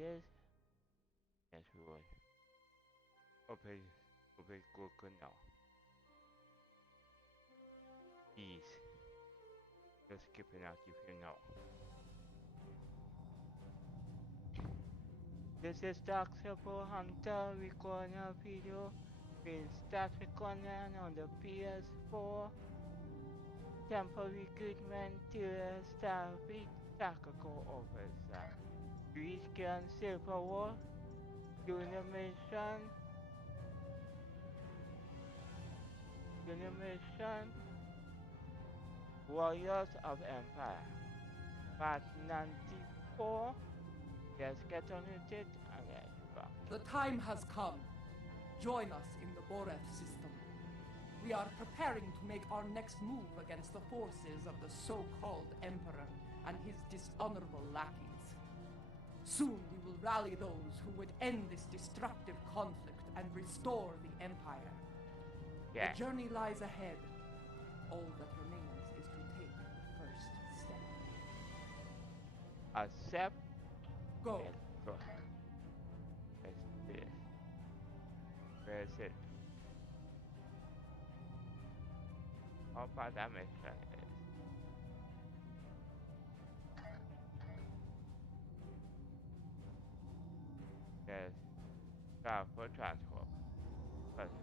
is. Yes, we would. Open, open Google now. Please, just keep it out if you know. This is Dr. Hunter recording a video in startrek on the ps4 temporal recruitment to a starfleet tactical officer. Please can silver war during the mission Warriors of Empire. Part 94. Let's get on with it and let's rock. The time has come. Join us in the Boreth system. We are preparing to make our next move against the forces of the so-called Emperor and his dishonorable lackeys. Soon we will rally those who would end this destructive conflict and restore the Empire. Yeah. The journey lies ahead. All that remains is to take the first step. Accept. Go. Let's go. Let's do this. Where is it? How far that mission is? There's start for transport. First.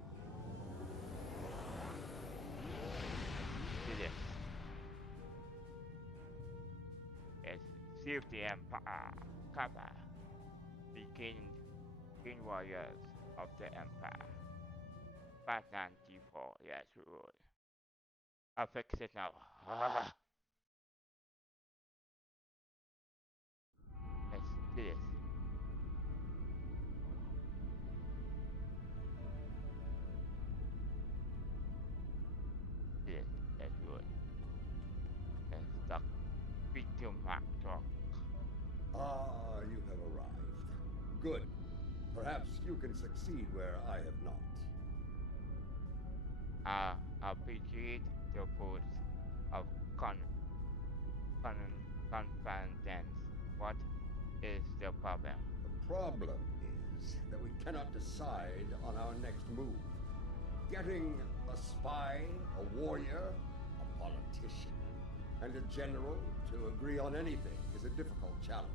Do this. Yes, save the Empire. Cover. Begin Green Warriors of the Empire. Part 94, yes, we would. I'll fix it now. Let's do this. Do this, let's do it. Let's stop. Speak to Mark talk. Ah, you have arrived. Good. Perhaps you can succeed where I have not. I appreciate the force of confidence. What is the problem? The problem is that we cannot decide on our next move. Getting a spy, a warrior, a politician, and a general to agree on anything is a difficult challenge.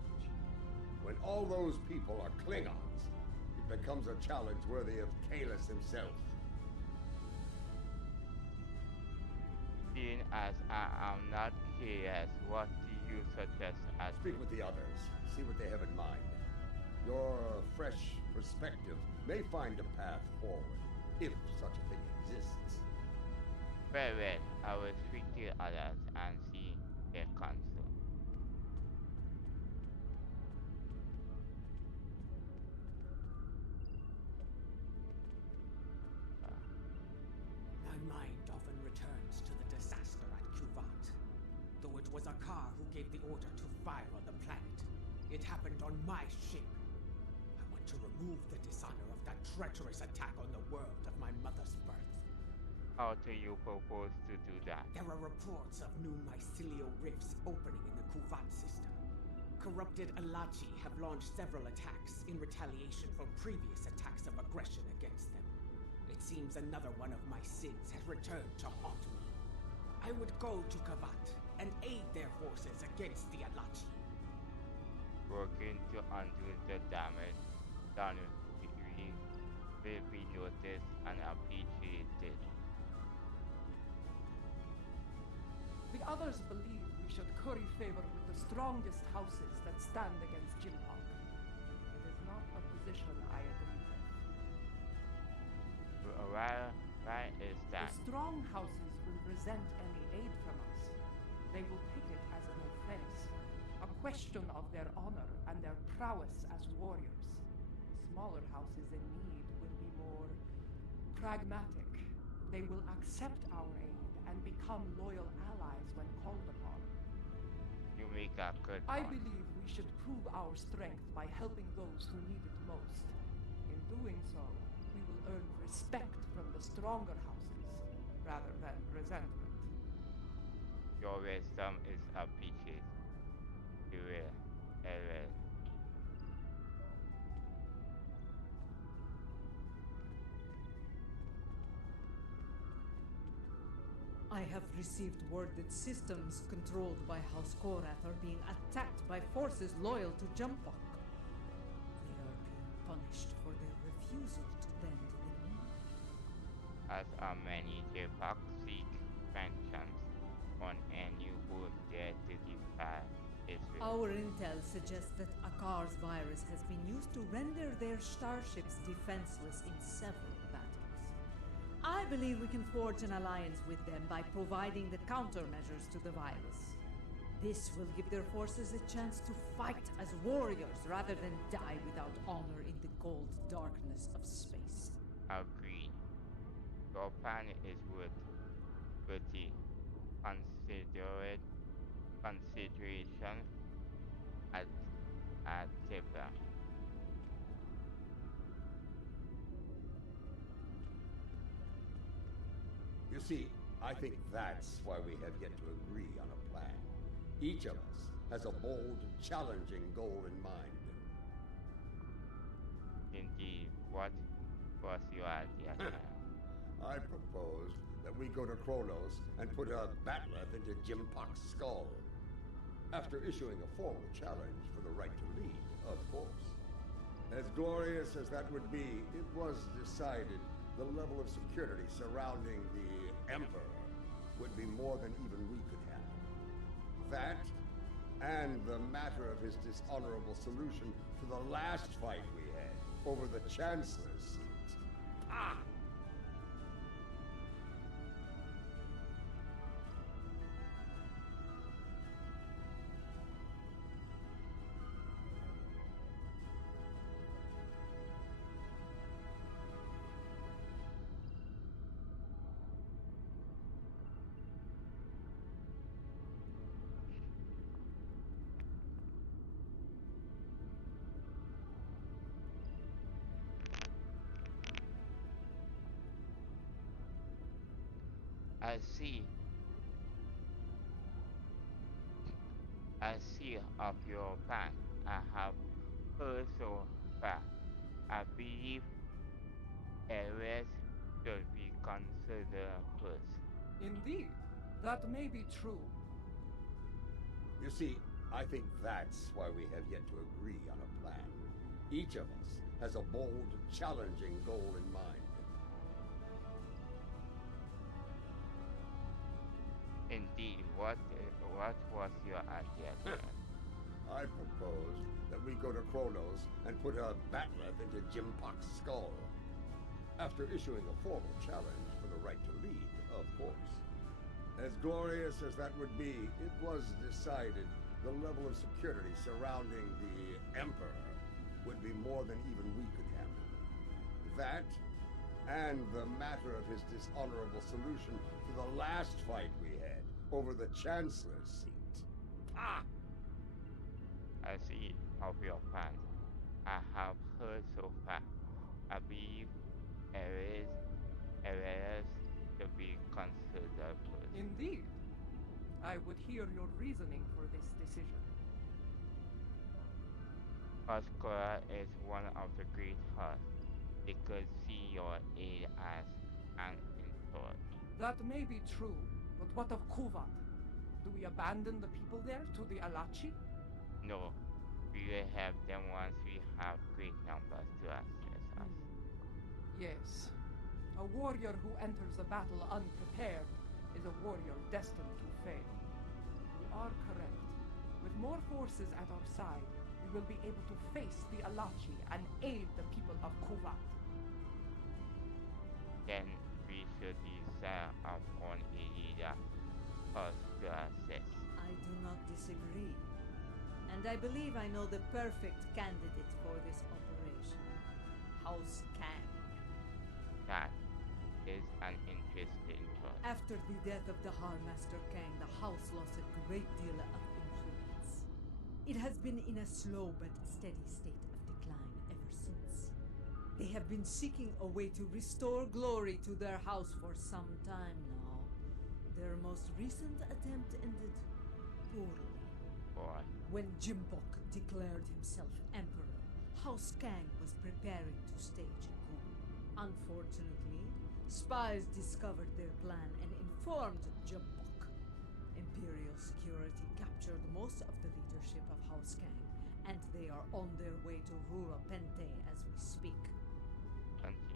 When all those people are Klingons, it becomes a challenge worthy of Kalis himself. Seeing as I am not curious, what do you suggest as Speak with the others, see what they have in mind. Your fresh perspective may find a path forward, if such a thing exists. Very well, I will speak to others and see their counsel. My mind often returns to the disaster at Kuvat. Though it was Akar who gave the order to fire on the planet, it happened on my ship. I want to remove the dishonor of that treacherous attack on the world of my mother's birth. How do you propose to do that? There are reports of new mycelial rifts opening in the Kuvat system. Corrupted Alachi have launched several attacks in retaliation for previous attacks of aggression against them. It seems another one of my sins has returned to haunt me. I would go to Kavat and aid their forces against the Alachi. Working to undo the damage done will be noticed and appreciated. The others believe we should curry favor with the strongest houses that stand against Jilpak. It is not a position I agree with. Why is that? The strong houses will resent any aid from us. They will take it as an offense, a question of their honor and their prowess as warriors. Smaller houses in need will be more pragmatic. They will accept our aid and become loyal allies when called upon. You make a good I point. believe we should prove our strength by helping those who need it most. In doing so, we will earn respect from the stronger houses, rather than resentment. Your wisdom is appreciated. You will. I have received word that systems controlled by House Korath are being attacked by forces loyal to Jumpok. They are being punished for their refusal to bend the knee. As are many hypoxic vengeance on any who dare to defy its will. Our intel suggests that Akar's virus has been used to render their starships defenseless in several battles. I believe we can forge an alliance with them by providing the countermeasures to the virus. This will give their forces a chance to fight as warriors rather than die without honor in the cold darkness of space. Agreed. Your plan is worth pretty consideration at Tibra. You see, I think that's why we have yet to agree on a plan. Each of us has a bold, challenging goal in mind. Indeed, what was your idea, Sam? I proposed that we go to Kronos and put a batleth into Jimpok's skull. After issuing a formal challenge for the right to lead, of course. As glorious as that would be, it was decided the level of security surrounding the Emperor would be more than even we could handle. That, and the matter of his dishonorable solution to the last fight we had over the Chancellor's seat. Ah! I see. I see of your plan. I have heard so far. I believe areas should be considered first. Indeed, that may be true. You see, I think that's why we have yet to agree on a plan. Each of us has a bold, challenging goal in mind. Indeed, what was your idea, Sam? I proposed that we go to Kronos and put a batleth into Jimpok's skull. After issuing a formal challenge for the right to lead, of course. As glorious as that would be, it was decided the level of security surrounding the Emperor would be more than even we could handle. That, and the matter of his dishonorable solution to the last fight we had over the Chancellor's seat. Ah! I see of your plan. I have heard so far. I believe areas to be considered first. Indeed. I would hear your reasoning for this decision. Oscura is one of the great hearts. They could see your aid as an insult. That may be true, but what of Kuvat? Do we abandon the people there to the Alachi? No, we will have them once we have great numbers to assist us. Yes. A warrior who enters a battle unprepared is a warrior destined to fail. You are correct. With more forces at our side, we will be able to face the Alachi and aid the people of Kuvat. Then we should decide upon a leader first to assist. I do not disagree. And I believe I know the perfect candidate for this operation. House Kang. That is an interesting choice. After the death of the Master Kang, the house lost a great deal of influence. It has been in a slow but steady state of decline ever since. They have been seeking a way to restore glory to their house for some time now. Their most recent attempt ended poorly. Boy, When Jimbok declared himself emperor, House Kang was preparing to stage a coup. Unfortunately, Spies discovered their plan and informed Jabok. Imperial security captured most of the leadership of House Kang, and they are on their way to Rura Pente as we speak.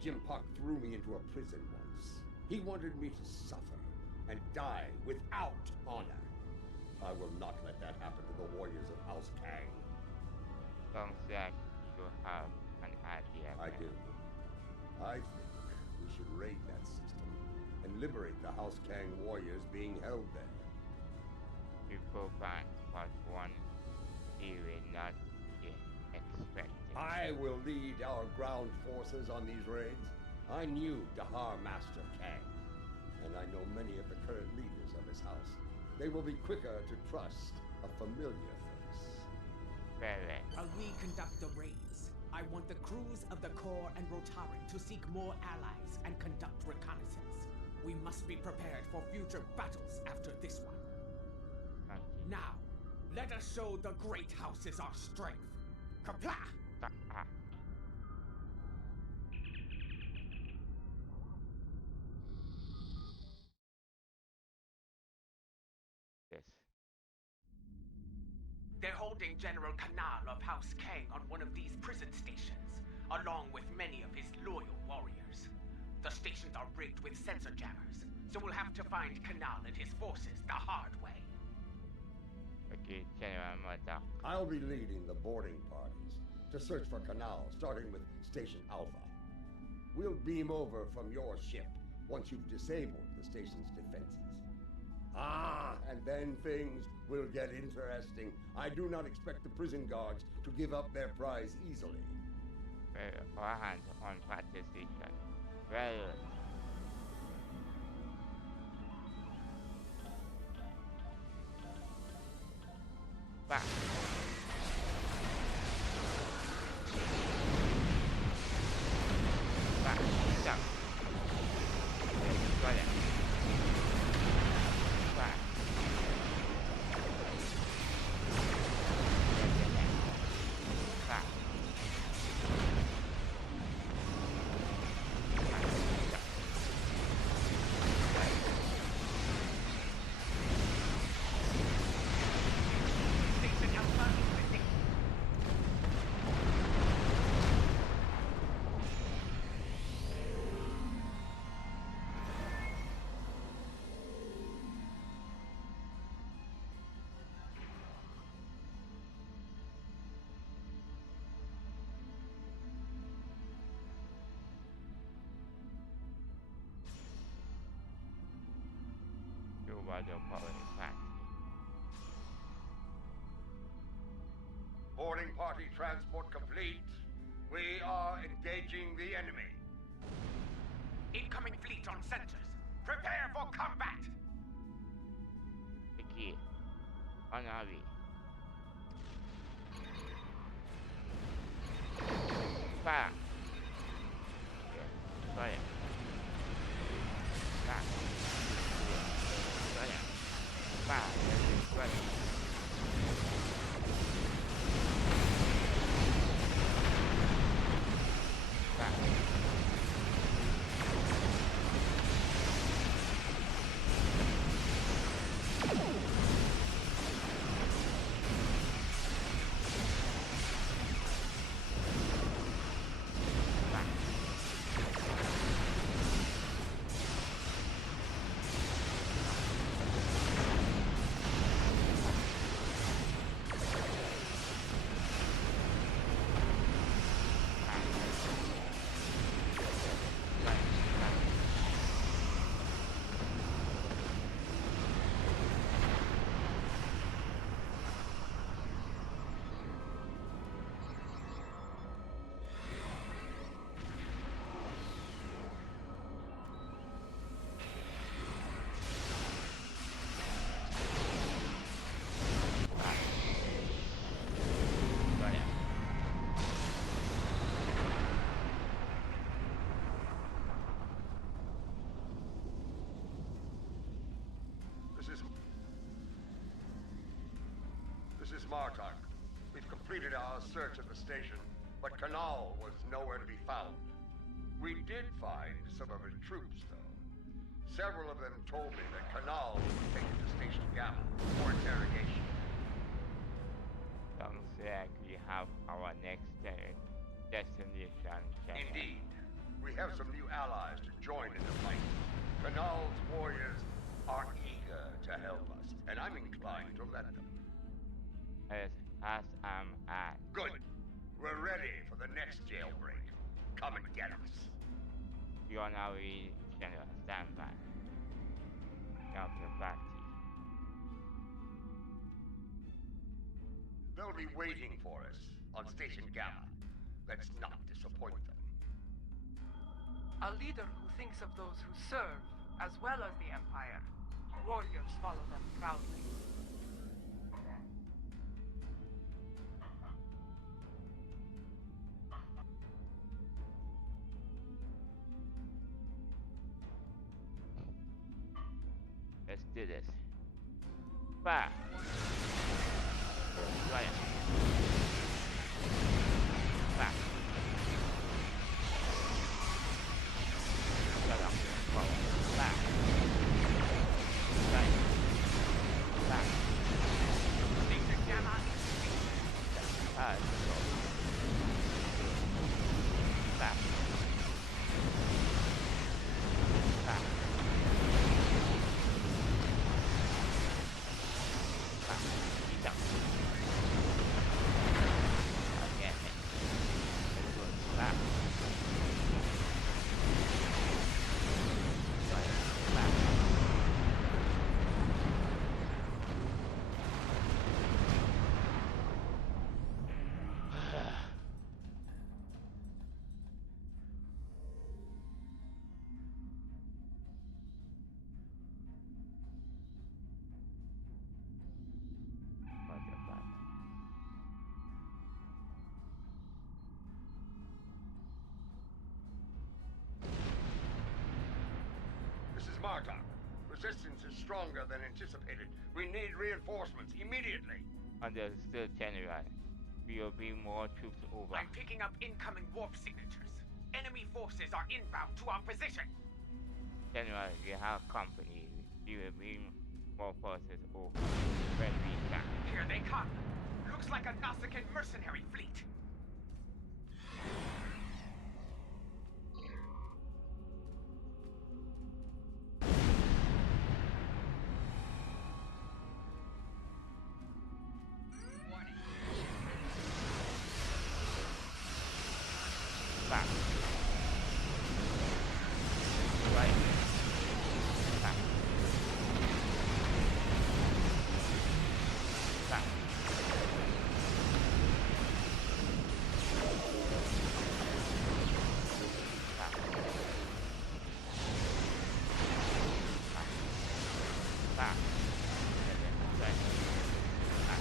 Jim Puck threw me into a prison once. He wanted me to suffer and die without honor. I will not let that happen to the warriors of House Kang. Sounds like you have an idea. I do. I think we should raid that system and liberate the House Kang warriors being held there. You go back part one, you will not be expected. I will lead our ground forces on these raids. I knew Dahar Master Kang, and I know many of the current leaders of his house. They will be quicker to trust a familiar face. Very. While we conduct the raids, I want the crews of the Corps and Rotaran to seek more allies and conduct reconnaissance. We must be prepared for future battles after this one. Now, let us show the great houses our strength. Kapla! Yes. They're holding General Kanal of House Kang on one of these prison stations, along with many of his loyal warriors. The stations are rigged with sensor jammers, so we'll have to find Kanal and his forces the hard way. Okay, General Murdoch. I'll be leading the boarding parties to search for Kanal, starting with Station Alpha. We'll beam over from your ship once you've disabled the station's defenses. And then things will get interesting. I do not expect the prison guards to give up their prize easily. Forehand on participation. Well. Back. Back. Down. Got it. Back. Back. Station Alpha is missing. You are the power factory. Boarding party transport complete. We are engaging the enemy. Incoming fleet on sensors. Prepare for combat! Okay. On our way. Fire. Yeah. Got it. Back. Yeah. Got it. Fire. Got it. Back. Back. Got it. This is Martok. We've completed our search of the station, but Kanal was nowhere to be found. We did find some of his troops, though. Several of them told me that Canal was taken to Station Gamma for interrogation. Sounds like we have our next destination. General. Indeed. We have some new allies to join in the fight. Canal's warriors are eager to help us, and I'm inclined to let them. As I'm at. Good. We're ready for the next jailbreak. Come and get us. You are now ready, General. Stand by. Now the party. They'll be waiting for us on Station Gamma. Let's not disappoint them. A leader who thinks of those who serve, as well as the Empire. Warriors follow them proudly. Let's do this. Fire! Fire! Fire! Shut up. Forward. Fire! Fire! Fire! Station Gamma. Fire! Fire! Fire! Martok. Resistance is stronger than anticipated. We need reinforcements immediately. Understood, General. We will bring more troops over. I'm picking up incoming warp signatures. Enemy forces are inbound to our position. General, we have company. We will bring more forces over when we can. Here they come. Looks like a Nausicaan mercenary fleet. Back. Right. Back. Back. Back. Back. Right. Back.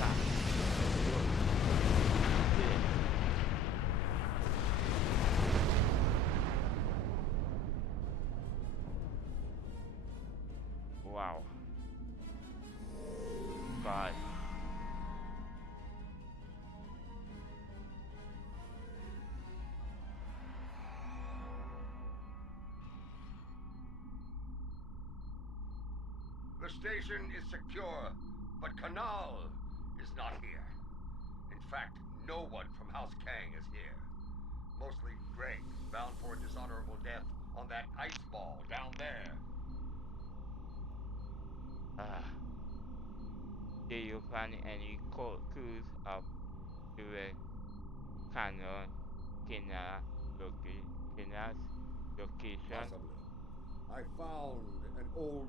Back. Wow. God. The station is secure, but Canal is not here. In fact, no one from House Kang is here. Mostly Greg, bound for a dishonorable death on that ice ball down there. Do you find any clues of the Kano Kina's location? Possibly. I found an old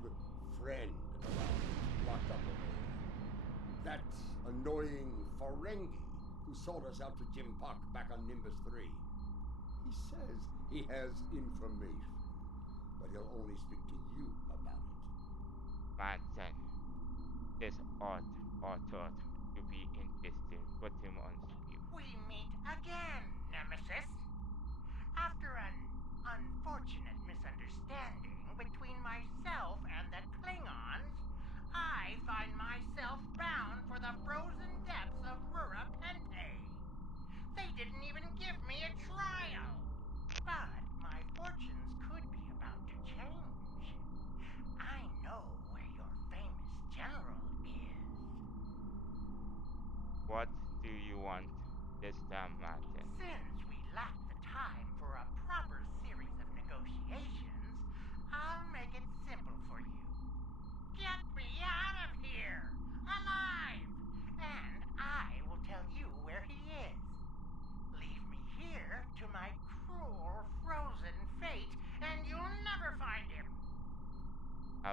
friend of ours locked up away. That annoying Ferengi who sold us out to Jim Puck back on Nimbus 3. He says he has information, but he'll only speak to you about it. Manson. This ought to be interesting. Put him on screen. We meet again, Nemesis. After an unfortunate misunderstanding between myself and the Klingons, I find myself bound for the frozen depths of Rura Pente. They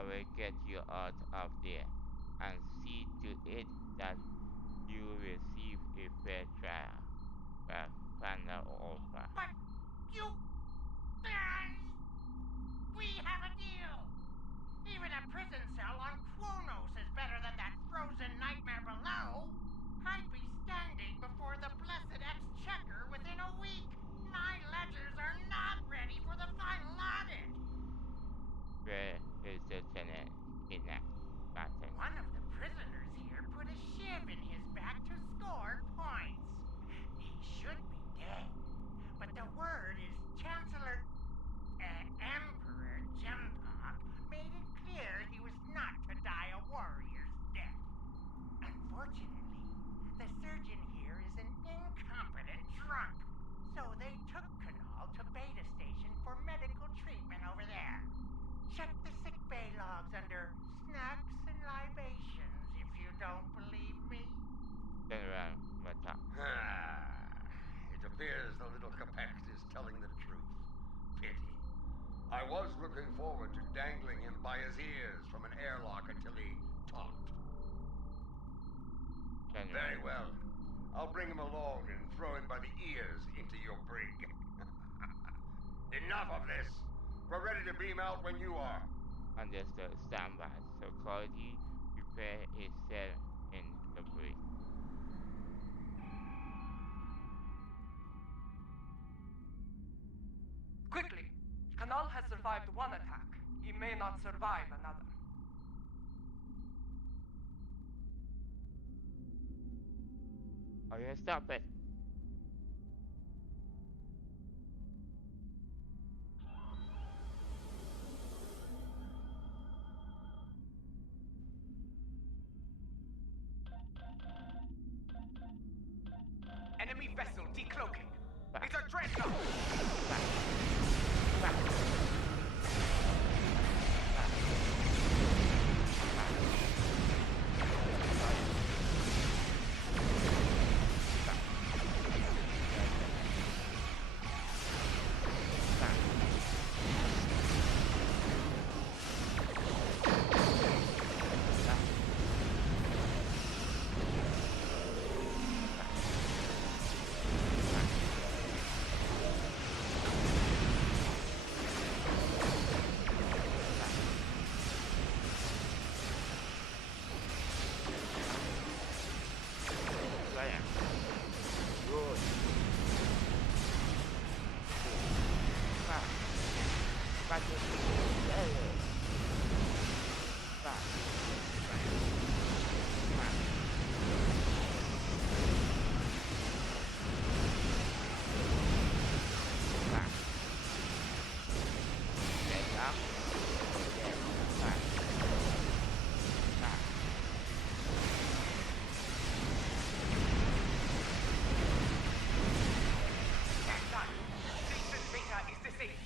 will get you out of there and see to it that you receive a fair trial. Well, final offer. But you... We have a deal! Even a prison cell on Kronos is better than that frozen nightmare below. I'd be standing before the blessed exchequer within a week. My ledgers are not ready for the final audit. Where is Lieutenant Kidnack Martin? One of the prisoners here put a shiv in his back to score points. He should be dead. But the word is Chancellor... Emperor Jempok made it clear he was not to die a warrior's death. Unfortunately, the surgeon here is an incompetent drunk. So they took Kanal to Beta Station for medical treatment over there. Check the sickbay logs under snacks and libations if you don't believe me. General Mata. It appears the little Capex is telling the truth. Pity. I was looking forward to dangling him by his ears from an airlock until he talked. Very well. I'll bring him along and throw him by the ears into your brig. Enough of this! We're ready to beam out when you are. Understood. Standby. So quality prepare is set in the bridge. Quickly! Kanal has survived one attack. He may not survive another. Oh yeah, stop it. Enemy vessel decloaking. Back. It's a dreadnought! Back. Back. That's done. Station Beta is disabled.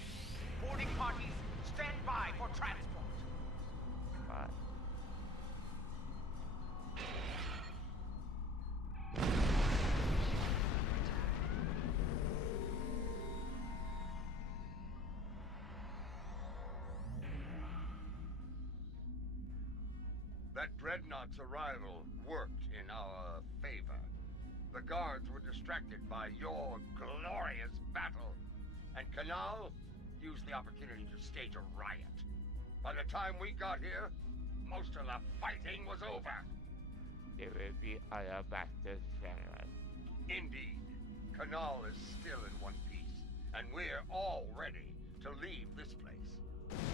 Boarding parties, stand by for transport. That dreadnought's arrival worked in our favor. The guards were distracted by your glorious battle, and Kanal used the opportunity to stage a riot. By the time we got here, most of the fighting was over. There will be other battles, General. Indeed, Kanal is still in one piece, and we're all ready to leave this place.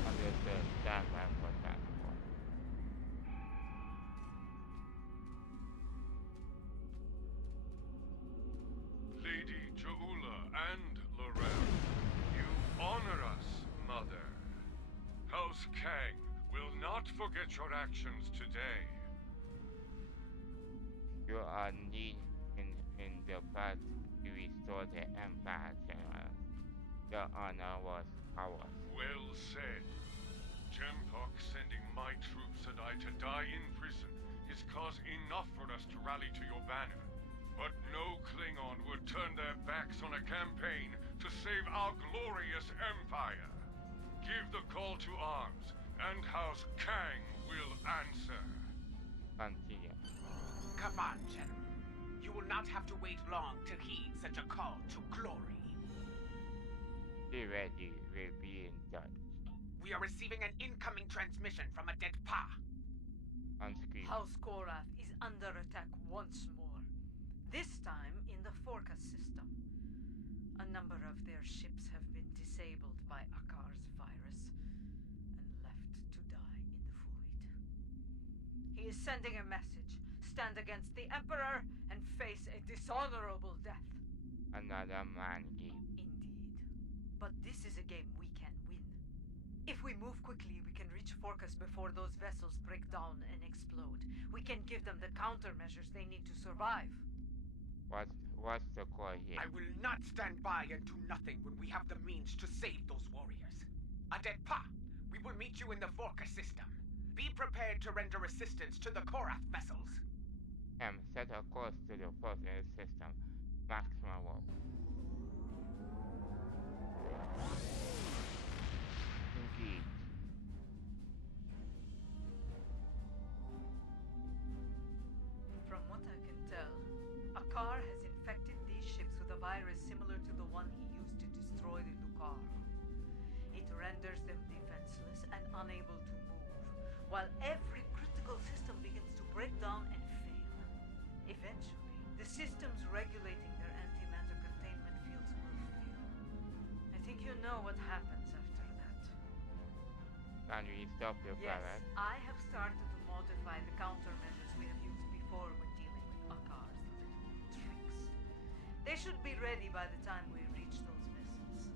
Understood. Standby for transport. Lady Jaula and Laurel, you honor us, Mother. House Kang will not forget your actions today. You are needed in the path to restore the Empire, General. Your honor was ours. Well said. Jempok sending my troops and I to die in prison is cause enough for us to rally to your banner. But no Klingon would turn their backs on a campaign to save our glorious empire. Give the call to arms, And House Kang will answer. Continue. Come on, General. You will not have to wait long to heed such a call to glory. Be ready, will be in touch. We are receiving an incoming transmission from a dead Pa. On screen. House Korath is under attack once more. This time in the Forcas system. A number of their ships have been disabled by Akar's virus and left to die in the void. He is sending a message. Stand against the Emperor and face a dishonorable death. Another man game. Indeed. But this is a game we can win. If we move quickly, we can reach Forcas before those vessels break down and explode. We can give them the countermeasures they need to survive. What's the call here? I will not stand by and do nothing when we have the means to save those warriors. A dead Pa, we will meet you in the Forcas system. Be prepared to render assistance to the Korath vessels. Set a course to the Forcas system. Maximum warp. Engage. From what I can tell, Akar has infected these ships with a virus similar to the one he used to destroy the Lucar. It renders them defenseless and unable to move, while every critical system begins to break down and fail. Eventually, the systems regulating their antimatter containment fields will fail. I think you know what happens after that. Can we stop the Yes, virus? I have started to modify the countermeasures we have used before when dealing with Akar's little tricks. They should be ready by the time we reach those vessels.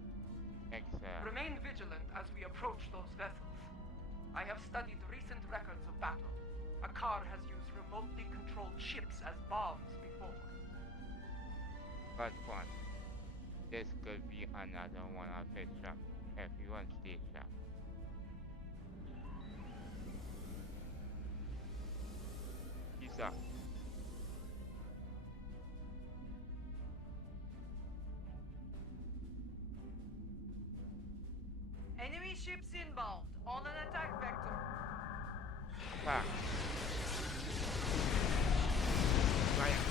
Remain vigilant as we approach those vessels. I have studied recent records of battle. Akar has used remotely controlled ships as bombs before. Good point. This could be another one of his traps. Everyone stay sharp. Peace out. Enemy ships inbound, on an attack vector. Back. Fire.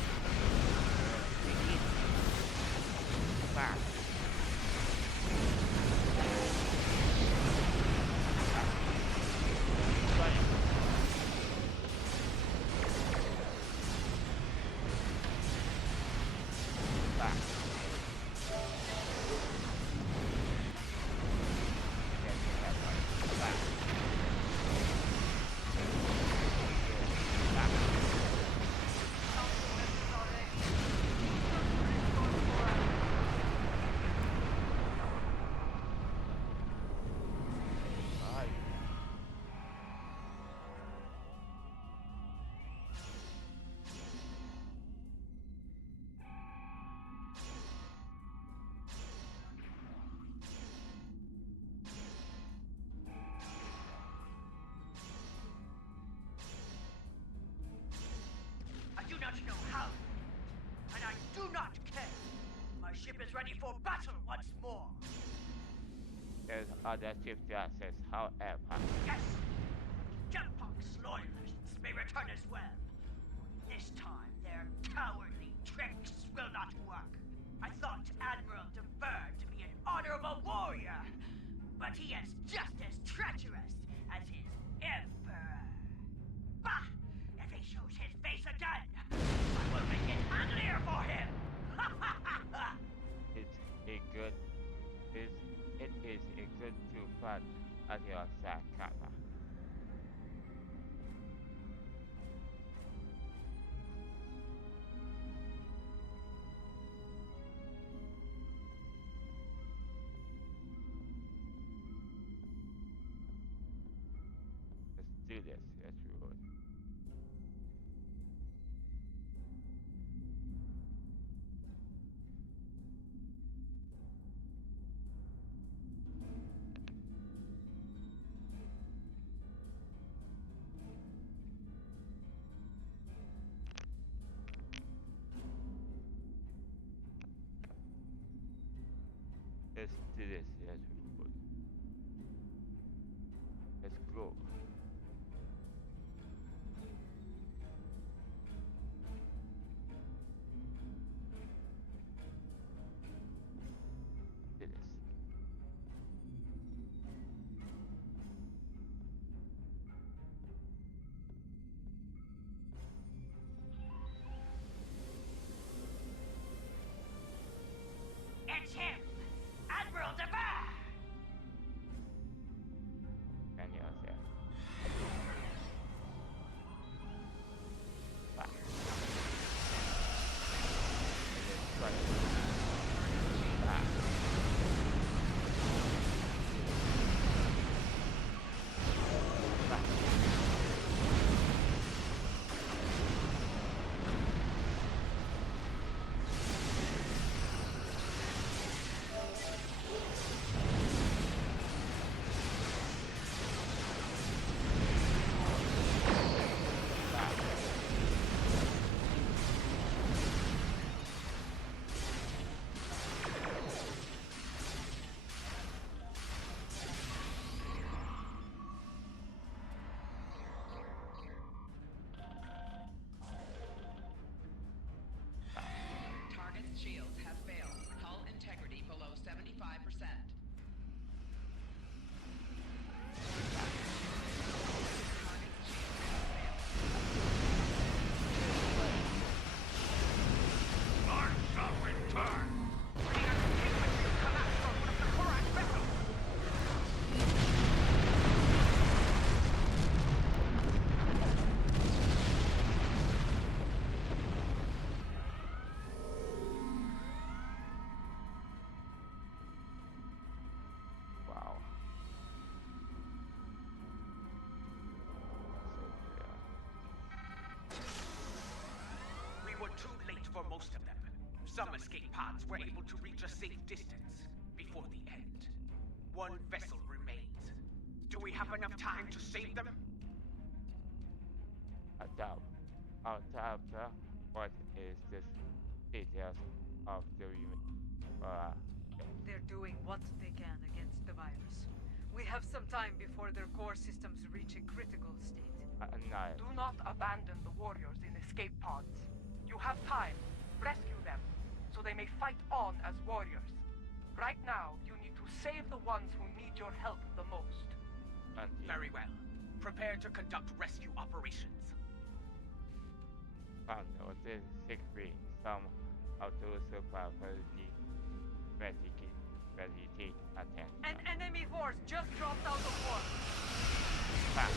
Begin. Back. Fire. Back. I do not know how, and I do not care. My ship is ready for battle once more. There's other ship classes, however. Yes, Jumpbox loyalists may return as well. This time, their cowardly tricks will not work. I thought Admiral DeBurr to be an honorable warrior, but he is just as treacherous as his emperor. Bah! If he shows his face again, I will make it uglier for him! It is a good to fight at your side, Kappa. Let's do this. Let's roll. Let's do this. Let's roll. Let's go. most of them. Some escape pods were able to reach a safe distance before the end. One vessel remains. Do we have enough time to save them? I doubt. What is the details of the They're doing what they can against the virus. We have some time before their core systems reach a critical state. no. Do not abandon the warriors in escape pods. You have time. Rescue them, so they may fight on as warriors. Right now, you need to save the ones who need your help the most. Very well. Prepare to conduct rescue operations. Found the sick being some of those superfluity meditate attention. An enemy force just dropped out of war. Back.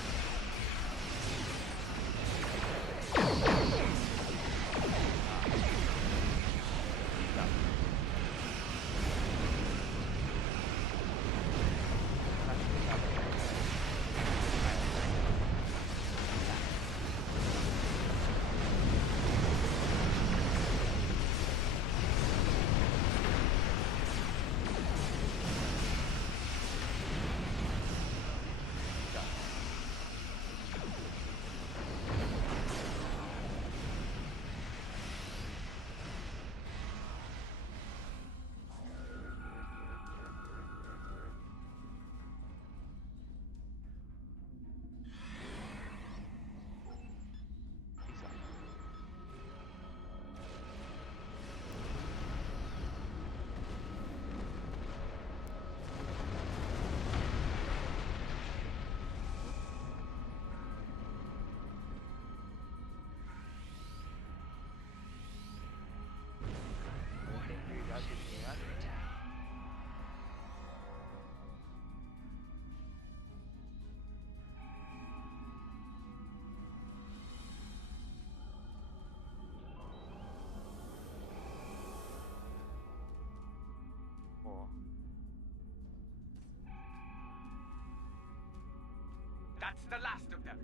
That's the last of them.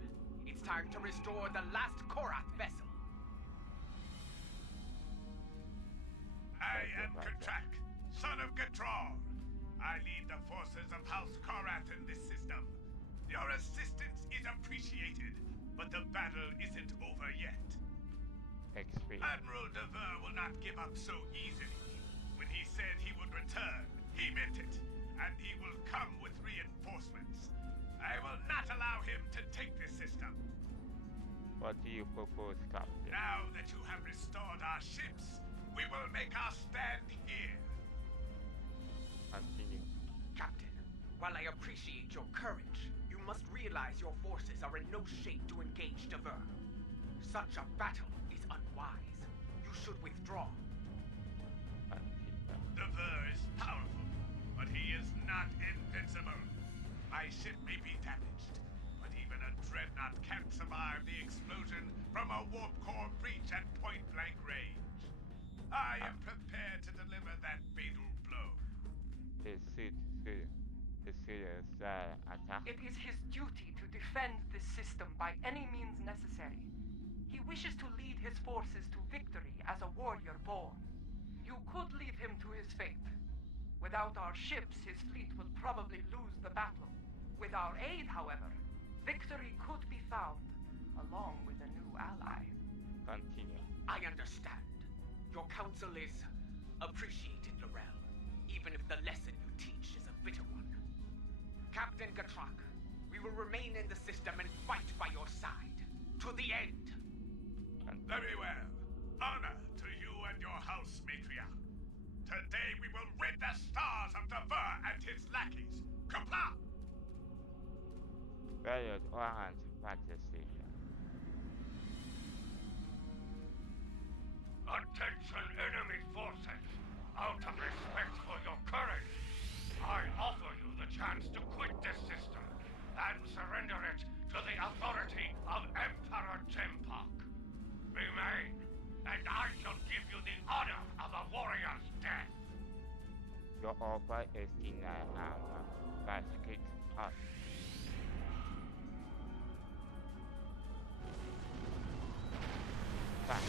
It's time to restore the last Korath vessel. I am Katrak, son of Gatral. I lead the forces of House Korath in this system. Your assistance is appreciated, but the battle isn't over yet. Admiral Dever will not give up so easily. When he said he would return, he meant it. And he will come with reinforcements. I will not allow him to take this system. What do you propose, Captain? Now that you have restored our ships, we will make our stand here. Continue. Captain, while I appreciate your courage, you must realize your forces are in no shape to engage Dever. Such a battle is unwise. You should withdraw. Dever is powerful, but he is not invincible. My ship may be damaged, but even a dreadnought can't survive the explosion from a warp core breach at point-blank range. I am prepared to deliver that fatal blow. Is attack? It is his duty to defend this system by any means necessary. He wishes to lead his forces to victory as a warrior born. You could leave him to his fate. Without our ships, his fleet will probably lose the battle. With our aid, however, victory could be found, along with a new ally. Continue. I understand. Your counsel is appreciated, Laurel, even if the lesson you teach is a bitter one. Captain Gatrak, we will remain in the system and fight by your side, to the end. Very well. Honor to you and your house, matriarch. Today we will rid the stars of Dever and his lackeys. Comply! Various Orange Fantasy. Attention enemy forces! Out of respect for your courage, I offer you the chance to quit this system and surrender it to the authority of Emperor Tempak. Remain, and I shall give you the honor of a warrior's death. Your offer is denied and basket us. Back.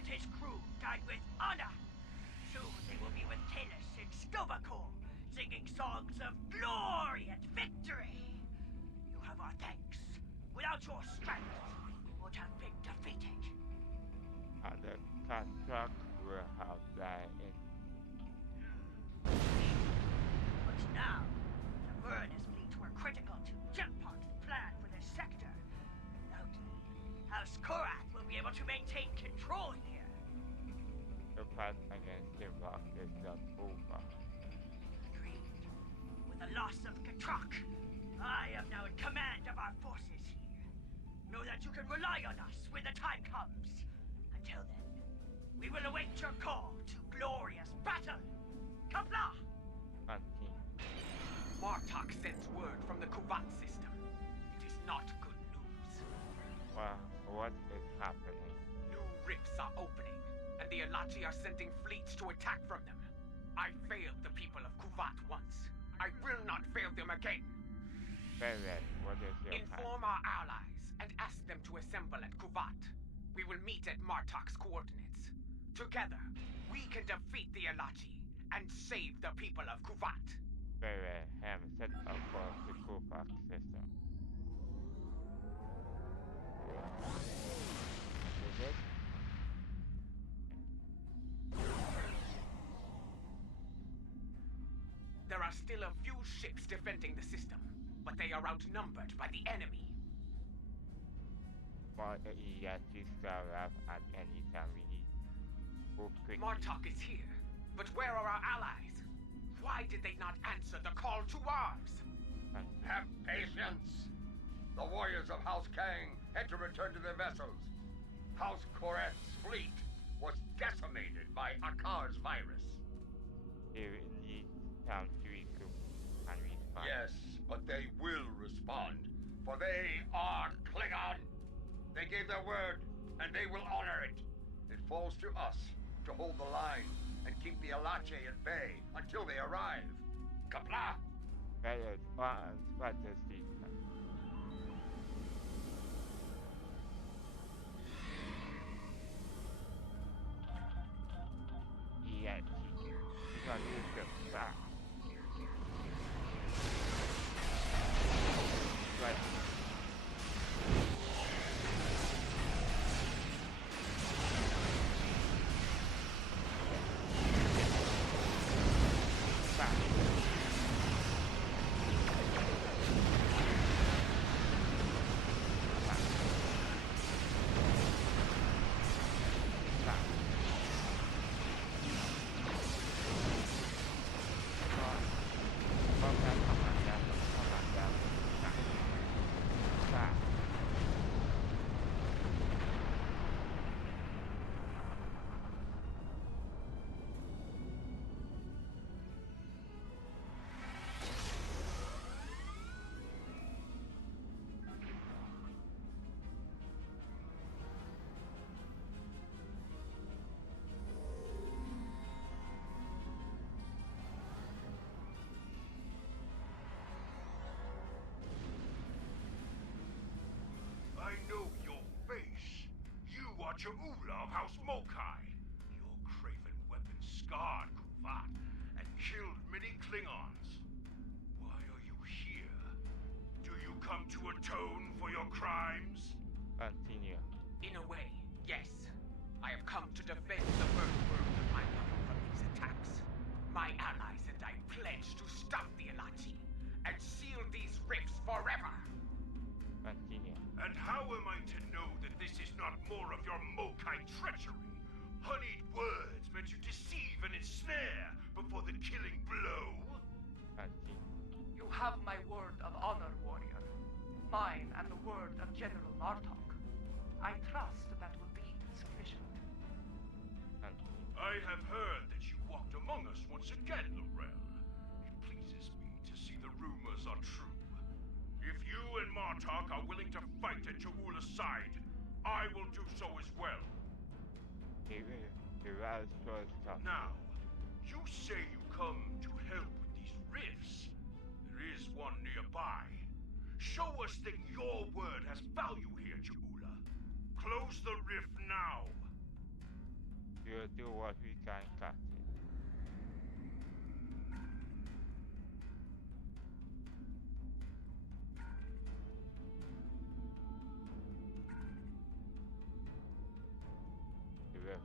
and his crew died with honor. Soon they will be with Kalis in Stovakor, singing songs of glory and victory. You have our thanks. Without your strength, we would have been defeated. And the construct will have died in. But now, the Vernus fleet were critical to Jetpark's plan for this sector. Without me, House Korath will be able to maintain control here. The fight against the rock is not over. Agreed. With the loss of Katrak, I am now in command of our forces here. Know that you can rely on us when the time comes. Until then, we will await your call to glorious battle. Kapla! Continue. Martok sends word from the Kuvat system. It is not good news. Well, what is happening? New rifts are opening, and the Alachi are sending fleets to attack from them. I failed the people of Kuvat once. I will not fail them again. Barret, what is your plan? Inform our allies and ask them to assemble at Kuvat. We will meet at Martok's coordinates. Together, we can defeat the Alachi and save the people of Kuvat. Barret, have set up for the Kupak system. Is it? There are still a few ships defending the system, but they are outnumbered by the enemy. But yes, you start up at any time we need. Move quickly. Martok is here, but where are our allies? Why did they not answer the call to arms? Have patience. The warriors of House Kang had to return to their vessels. House Korath's fleet was decimated by Akar's virus. They need time to recoup and respond. Yes, but they will respond, for they are Klingon. They gave their word, and they will honor it. It falls to us to hold the line and keep the Alache at bay until they arrive. Kapla! Barret, what is this? Yes, you can use the back. Right. Back. Back.ป้องกันของมันแล้วของมันแล้วนะค่ะ I know your face. You are Cha'ula of House Mokai. Your craven weapon scarred Kuvat and killed many Klingons. Why are you here? Do you come to atone for your crimes? Continue. In a way, yes. I have come to defend the birth world of my mother from these attacks. My allies and I pledge to stop the Alachi and seal these rifts forever. Continue. And how am I to know that this is not more of your Mokai treachery? Honeyed words meant to deceive and ensnare before the killing blow? Continue. You have my word of honor, warrior. Mine and the word of General Martok. I trust that will be sufficient. Continue. I have heard that you walked among us once again, Laurel. It pleases me to see the rumors are true. If you and Martok are willing to fight at Cha'ula's side, I will do so as well. He was first up. Now, you say you come to help with these rifts. There is one nearby. Show us that your word has value here, Cha'ula. Close the rift now. will do what we can, Captain. You will.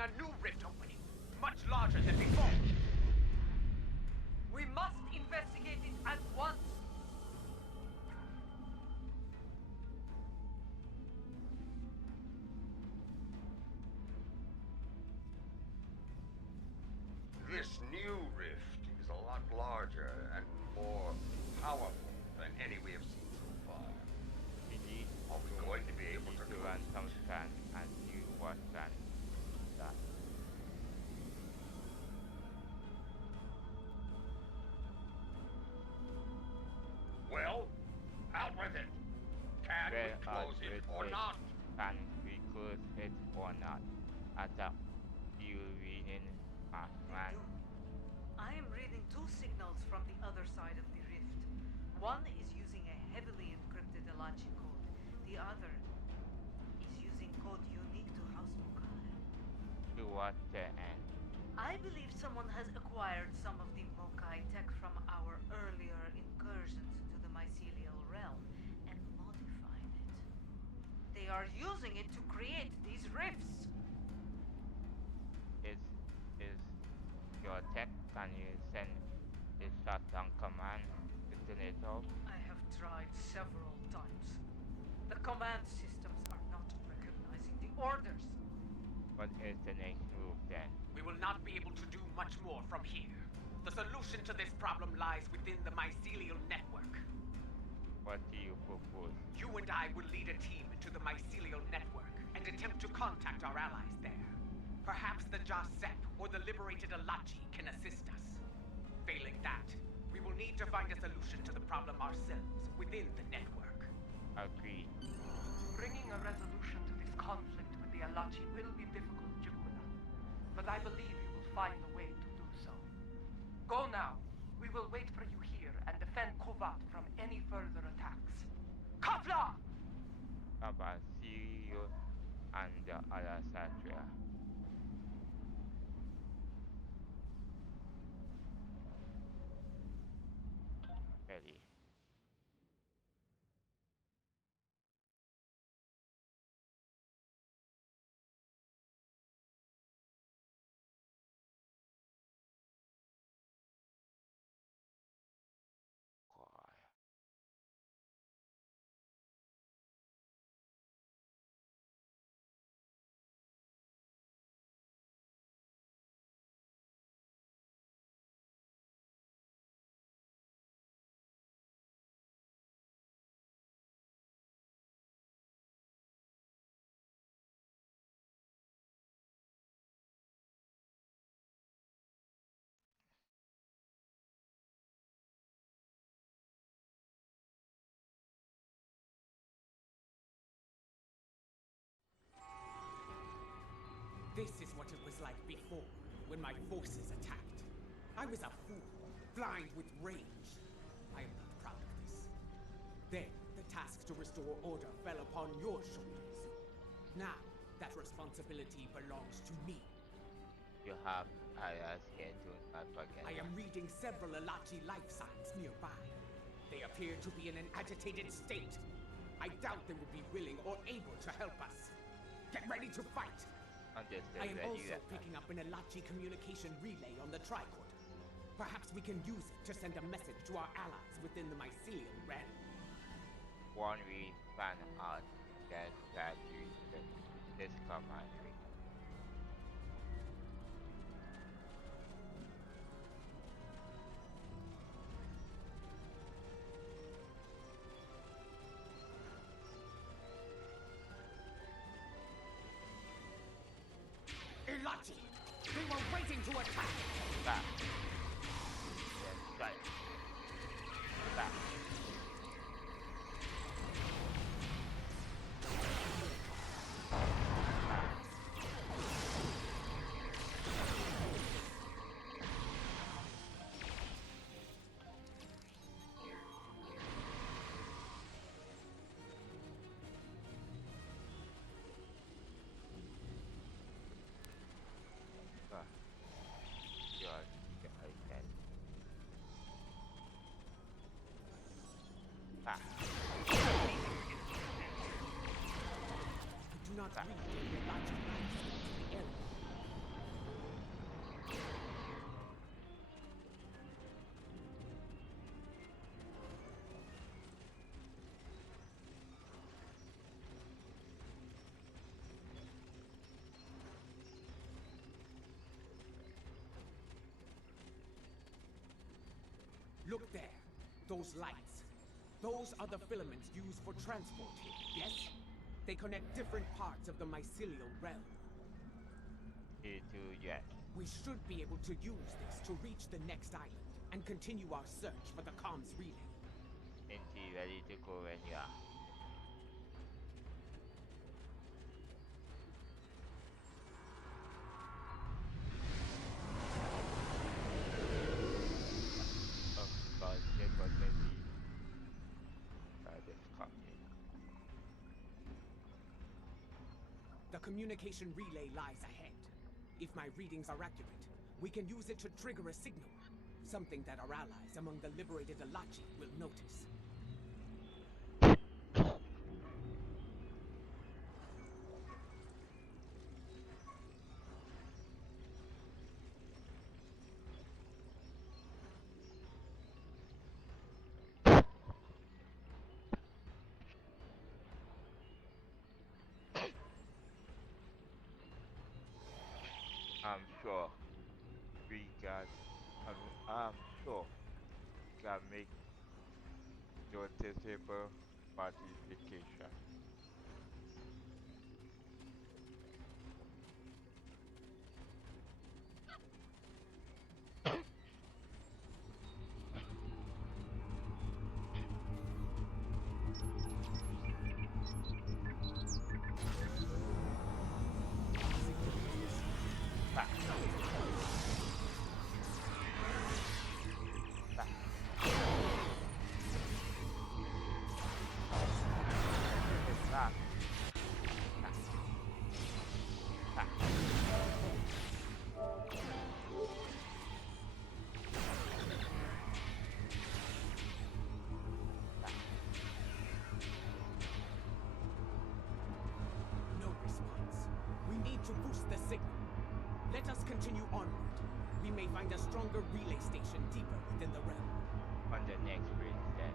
indicating a new rift opening, much larger than before. We must investigate it at once. This new rift is a lot larger and more powerful than any we have seen so far. We need Are we going to be able to run close some it? scans and see what can be done. Well, out with it. Can we close it or not? Can we close it or not? Adam, you reading Marshman? I am reading two signals from the other side of the rift. One is using a heavily encrypted Alachi code. The other is using code unique to House Mokai. To what end? I believe someone has acquired some of the Mokai tech from our earlier incursions into the mycelial realm and modified it. They are using it to create these rifts. Is your tech? Can you send the shutdown command to NATO? I have tried several times. The command systems are not recognizing the orders. What is the next move then? We will not be able to do much more from here. The solution to this problem lies within the mycelial network. What do you propose? You and I will lead a team into the mycelial network and attempt to contact our allies there. Perhaps the Jasep or the liberated Alachi can assist us. Failing that, we will need to find a solution to the problem ourselves within the network. Agreed. Bringing a resolution to this conflict with the Alachi will be difficult, Jugula. But I believe you will find a way to do so. Go now. We will wait for you here and defend Kuvat from any further attacks. Kapla! Baba, see you and the other Satria. Ready. Quiet. This is what it was like before, when my forces attacked. I was a fool, blind with rage. I am not proud of this. Then, the task to restore order fell upon your shoulders. Now, that responsibility belongs to me. You have allies here to not forget. I am reading several Alachi life signs nearby. They appear to be in an agitated state. I doubt they would be willing or able to help us. Get ready to fight! Understood. I am Ready. also picking up an Alachi communication relay on the tricorder. Perhaps we can use it to send a message to our allies within the mycelial realm. One we find out that this command. Alachi! They were waiting to attack! Back. Yes, got it. Back. Back. Your iPad. Back. I do not read the Alachi life signs in the area. Look there. Those lights. Those are the filaments used for transport here, yes? They connect different parts of the mycelial realm. Yes. We should be able to use this to reach the next island and continue our search for the comms relay. NT, ready to go when you are. Oh god, there was maybe disconnected. The communication relay lies ahead. If my readings are accurate, we can use it to trigger a signal. Something that our allies among the liberated Alachi will notice. I'm sure we got, I'm sure we can make noticeable participation. Back. Back. Back. Back. No response. We need to boost the signal. Let us continue onward. We may find a stronger relay station deeper within the realm. On the next bridge then.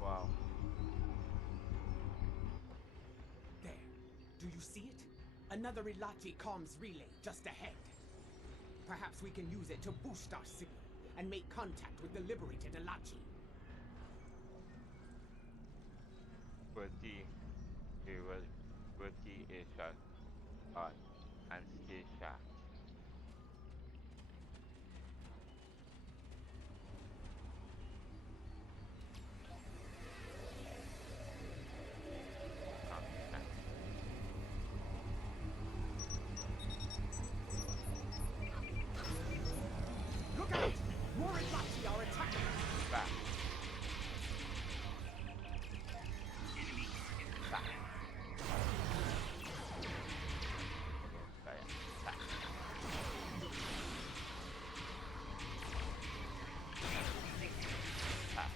Wow. There. Do you see it? Another Ilachi comms relay just ahead. Perhaps we can use it to boost our signal and make contact with the liberated Ilachi. Bertie, it was Bertie is on and stay sharp. Constant. Look out! More Ilachi are attacking us! Back. Back. Back. Back.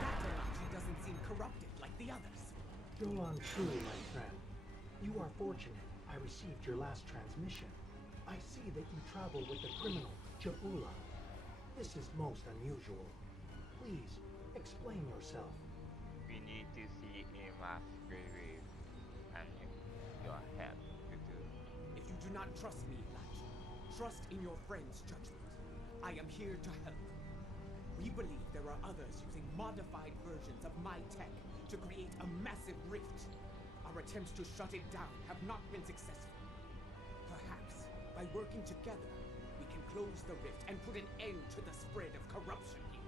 That Ilachi doesn't seem corrupted like the others. Go on truly, my friend. You are fortunate I received your last transmission. I see that you travel with the criminal, Chabula. This is most unusual. Please, explain yourself. We need to see a masquerade and your help to do. If you do not trust me, Ilachi, trust in your friend's judgment. I am here to help. We believe there are others using modified versions of my tech to create a massive rift. Our attempts to shut it down have not been successful. Perhaps, by working together, we can close the rift and put an end to the spread of corruption here.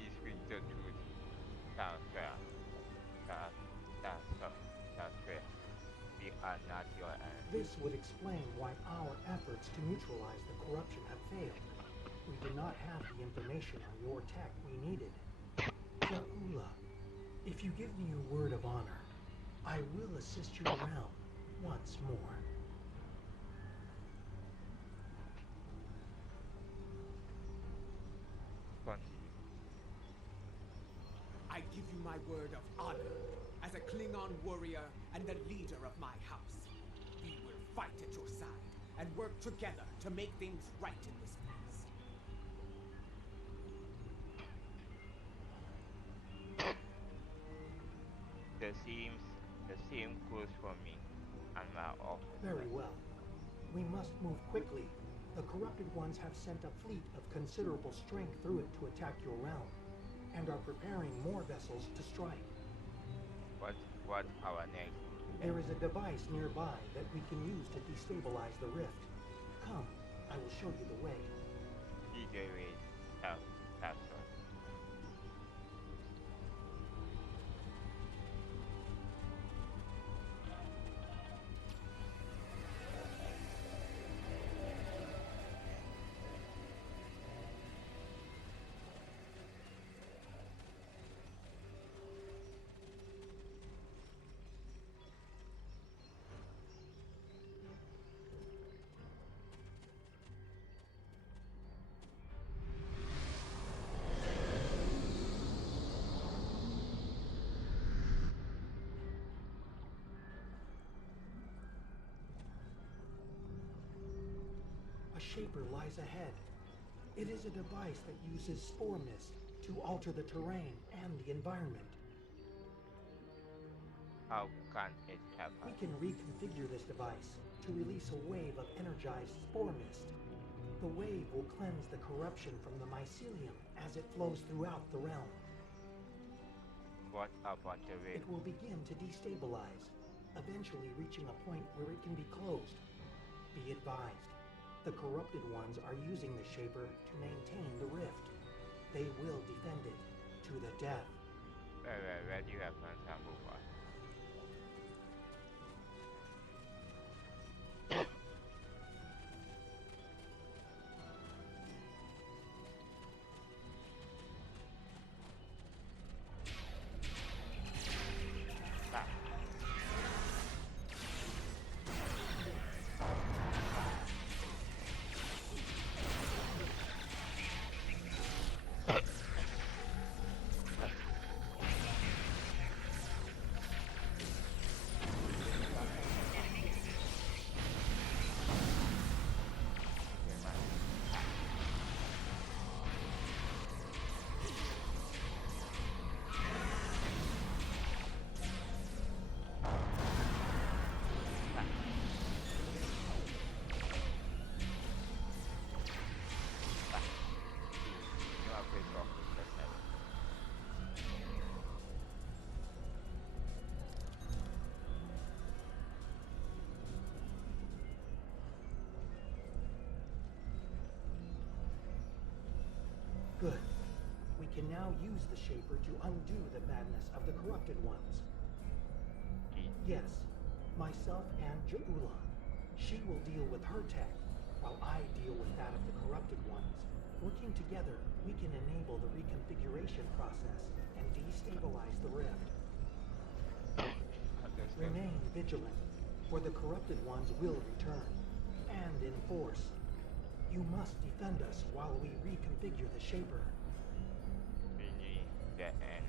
This is the truth. That's fair. That's fair. We are not your enemy. This would explain why our efforts to neutralize the corruption have failed. We did not have the information on your tech we needed. Ja'ula, if you give me your word of honor, I will assist you around once more. Continue. I give you my word of honor as a Klingon warrior and the leader of my house. We will fight at your side and work together to make things right in this place. The same goes for me and my Very officers. well. We must move quickly. The corrupted ones have sent a fleet of considerable strength through it to attack your realm, and are preparing more vessels to strike. What our next move then? There is a device nearby that we can use to destabilize the rift. Come, I will show you the way. DJ with tacial. A shaper lies ahead. It is a device that uses spore mist to alter the terrain and the environment. How can it help We us? can reconfigure this device to release a wave of energized spore mist. The wave will cleanse the corruption from the mycelium as it flows throughout the realm. What about the It rift? will begin to destabilize, eventually reaching a point where it can be closed. Be advised, the corrupted ones are using the Shaper to maintain the rift. They will defend it to the death. Ready weapons and move on. Ah, okay, man. Ah, ah. You are quick off with the head. Good. We can now use the Shaper to undo the madness of the corrupted ones. Eat. Yes, myself and Ja'ula. She will deal with her tech, while I deal with that of the corrupted ones. Working together, we can enable the reconfiguration process and destabilize the rift. Understood. Remain vigilant, for the corrupted ones will return, and in force. You must defend us while we reconfigure the Shaper. Meaning the end.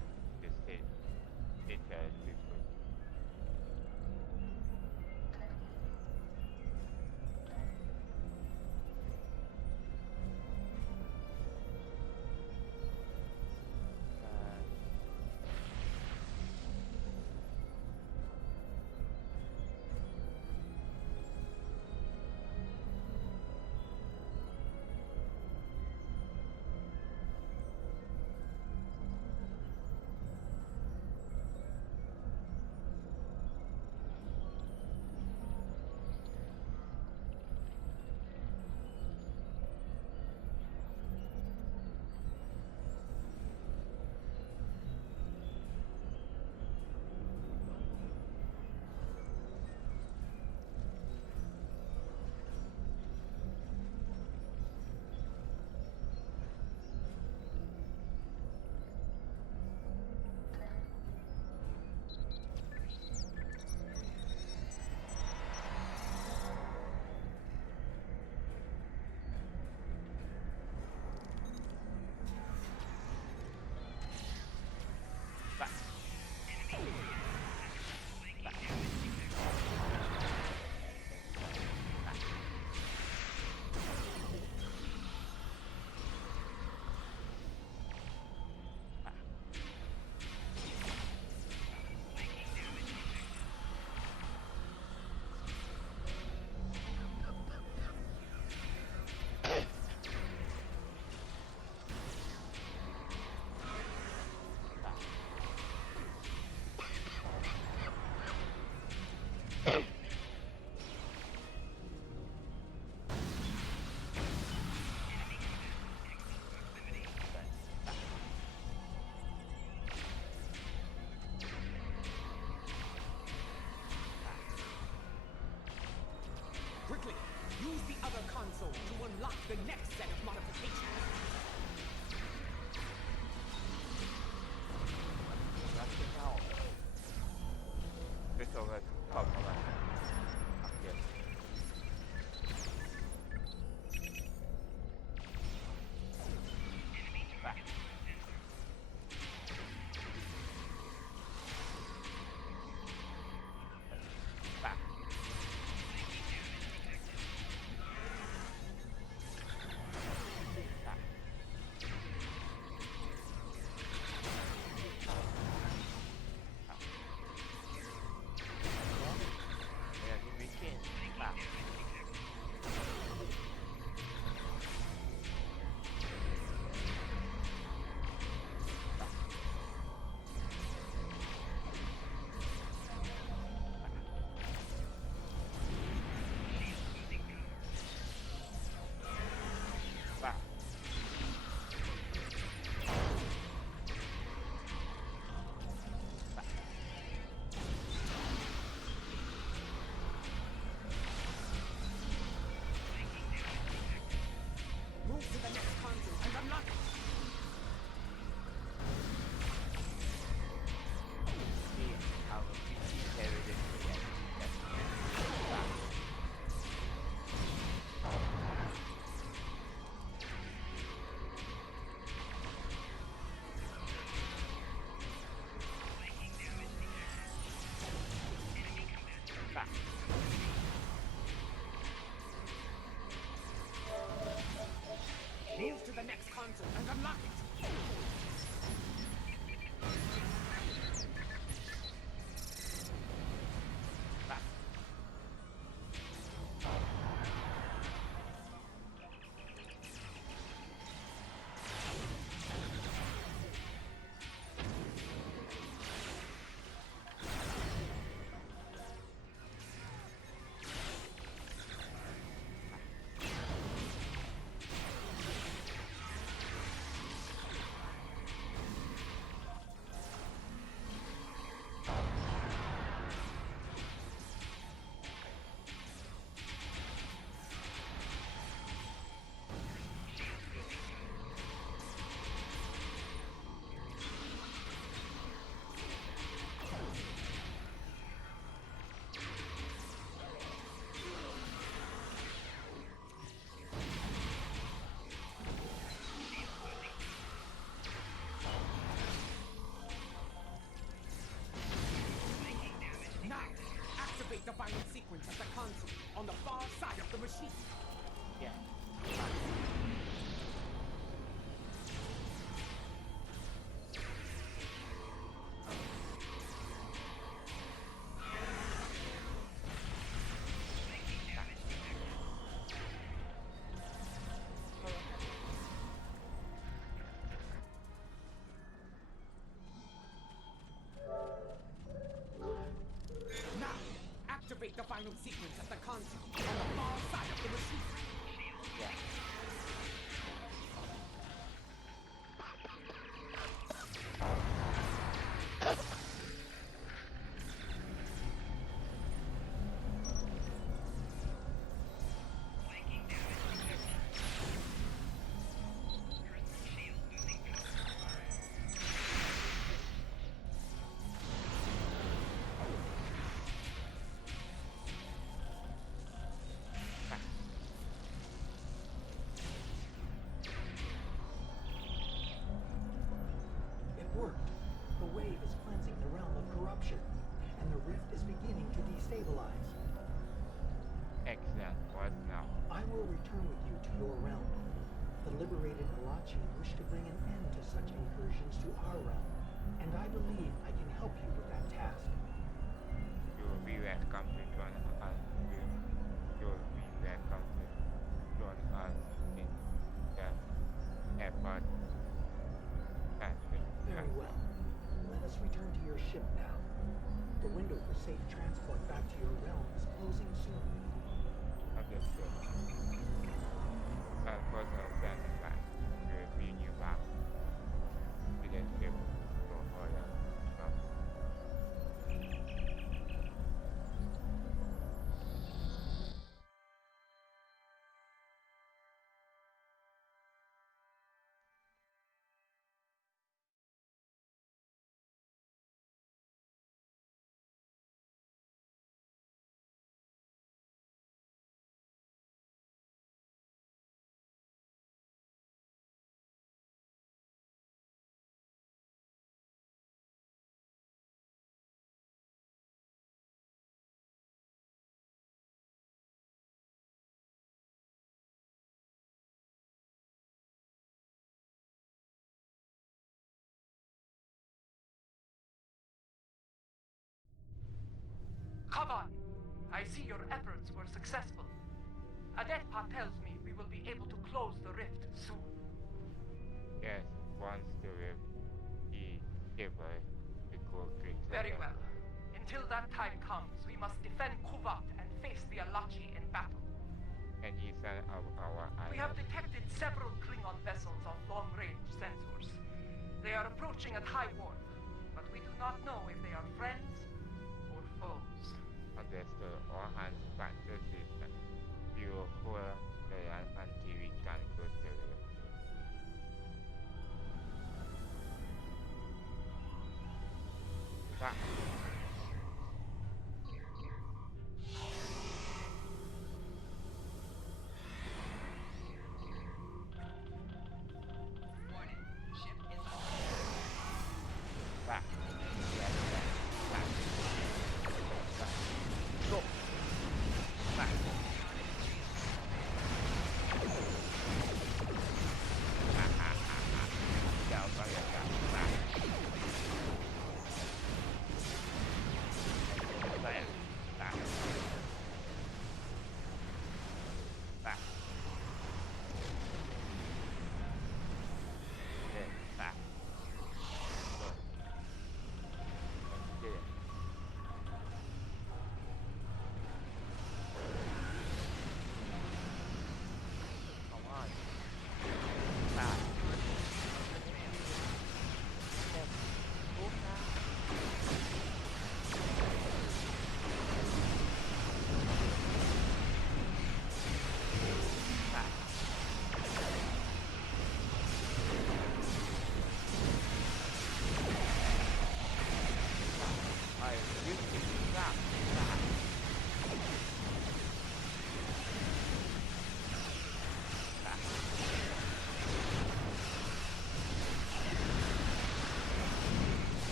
The status report. Uh, Back. Move to the next console and unlock it. Back. Now, activate the violent sequence at the console on the far side of the machine. Yeah. Now, activate the final sequence at the console on the far side of the machine. Yeah. It worked. The wave is cleansing the realm of corruption, and the rift is beginning to destabilize. Excellent. What now? I will return with you to your realm. The liberated Alachi wish to bring an end to such incursions to our realm, and I believe I can help you with that task. You will be welcome to join us. You will be welcome to join us in the airport. Very well. Let us return to your ship now. The window for safe transport back to your realm is closing soon. Understood. Transport and standing by. We will bring you back to the ship to order. Come on! I see your efforts were successful. Adetpa tells me we will be able to close the rift soon. Yes, once the rift is able to go quickly. Very well. Until that time comes, we must defend Kuvat and face the Alachi in battle. And you son of our island. We have detected several Klingon vessels on long-range sensors. They are approaching at high warp, but we do not know if they are friends or foes. Understood. All hands back to system. We will hold the line until we can close the rift. Back. Back. Yes, back. Back. Back. Go.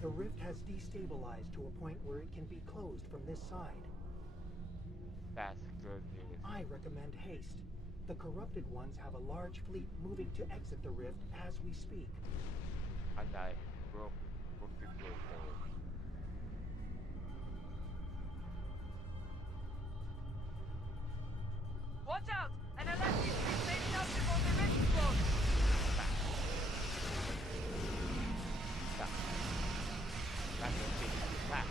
The rift has destabilized to a point where it can be closed from this side. That's good news. I recommend haste. The corrupted ones have a large fleet moving to exit the rift as we speak. And I broke the protocol. Watch out! An electric is taking out before the rift explodes! That's a big attack.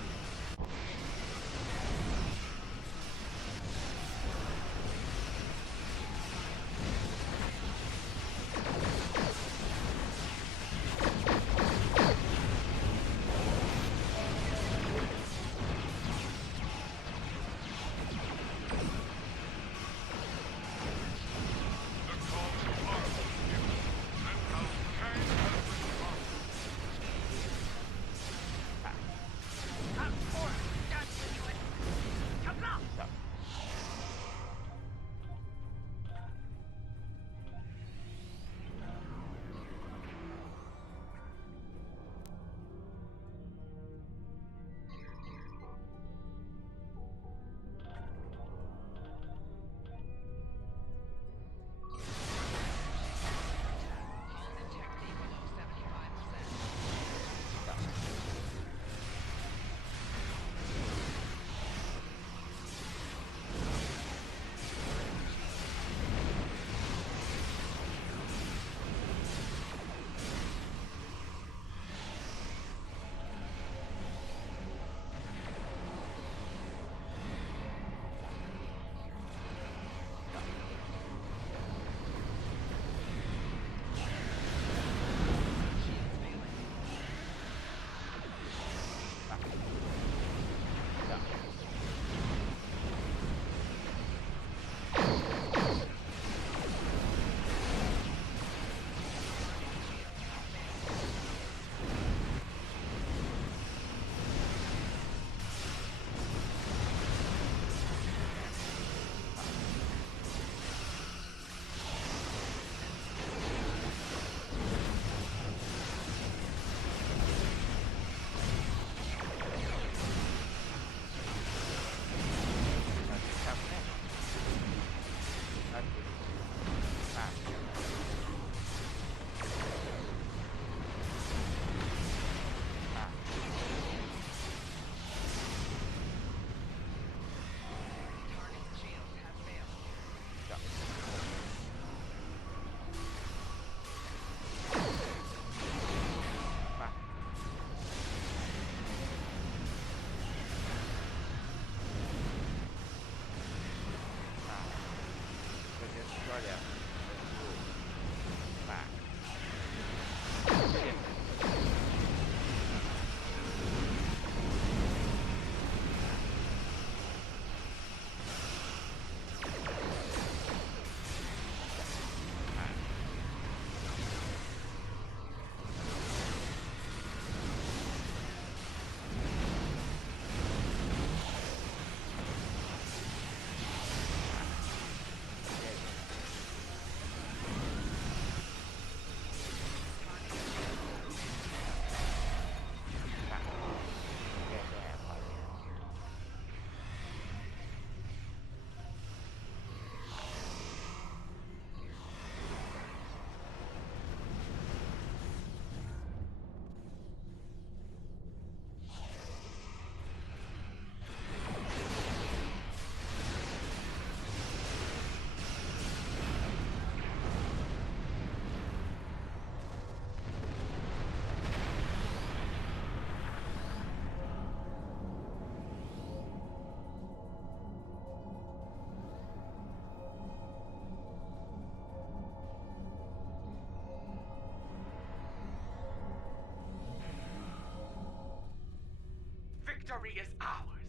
Victory is ours!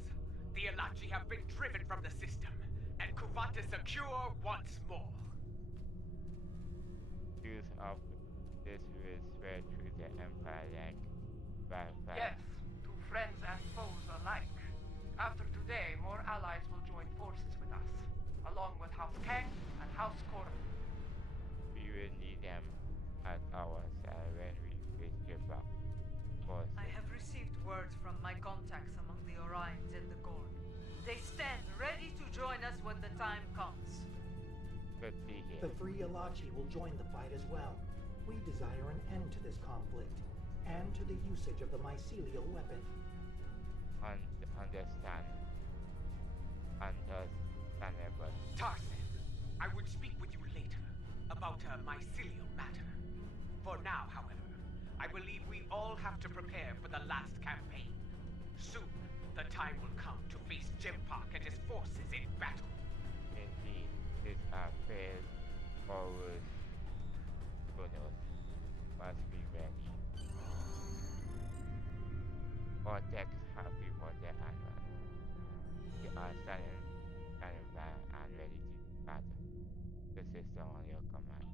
The Alachi have been driven from the system, and Kuvat is secure once more. Use of this will spread through the Empire like wildfire. Yes, to friends and foes alike. After today, more allies will join forces with us, along with House Kang and House Korra. We will need them at our side when we face Jibak forces. I have received words from my contacts among the Orions and the Gorn. They stand ready to join us when the time comes. Good to hear. The Free Alachi will join the fight as well. We desire an end to this conflict, and to the usage of the mycelial weapon. Understand. Understandable. Tarzan, I would speak with you later about a mycelial matter. For now, however, I believe we all have to prepare for the last campaign. Soon, the time will come to face Jimpak and his forces in battle. Indeed, this failed forward. Bonus must be ready. Cortex happy for their annual. We are standing by and ready to battle. The system on your command.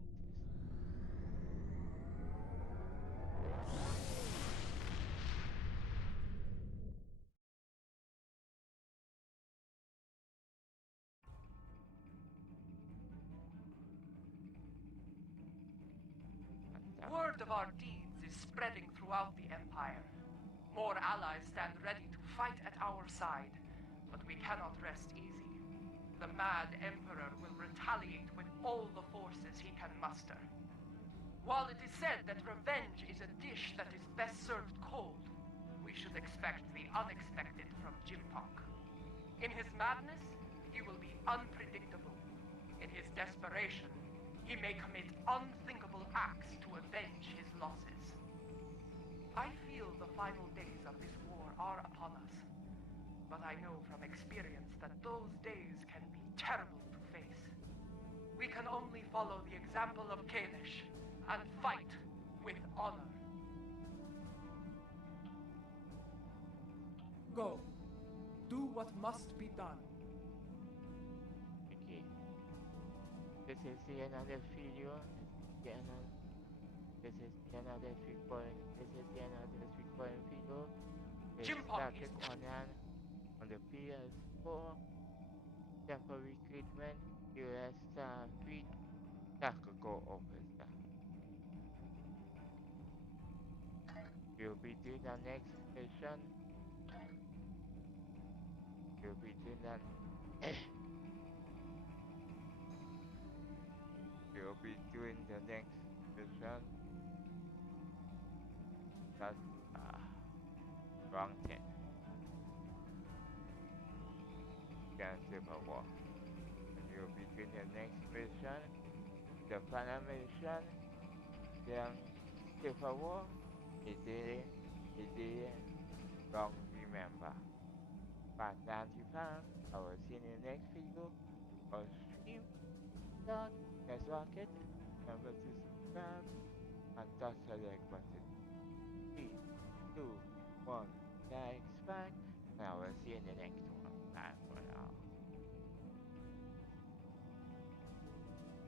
Word of our deeds is spreading throughout the Empire. More allies stand ready to fight at our side, but we cannot rest easy. The mad Emperor will retaliate with all the forces he can muster. While it is said that revenge is a dish that is best served cold, we should expect the unexpected from Jimpak. In his madness, he will be unpredictable. In his desperation, he may commit unthinkable acts to avenge his losses. I feel the final days of this war are upon us, but I know from experience that those days can be terrible to face. We can only follow the example of Kalish and fight with honor. Go. Do what must be done. Okay. This is the another video. This is the another 3 point. This is the another 3 point video. It's Jimpak started is on the ps4. Temporal recruitment. US starfleet. Tactical officer. We'll be doing the next mission. We'll be doing that. We'll be doing the next mission. That's wrong thing. Civil War. And we'll be doing the next mission. The final mission. Then Civil War. It didn't wrong remember. But 95, I will see you in the next video or stream. Done. Let's rock it. Remember to subscribe and touch the like button. 3, 2, 1, thanks, back. And I will see you in the next one. Bye for now.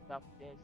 Stop this.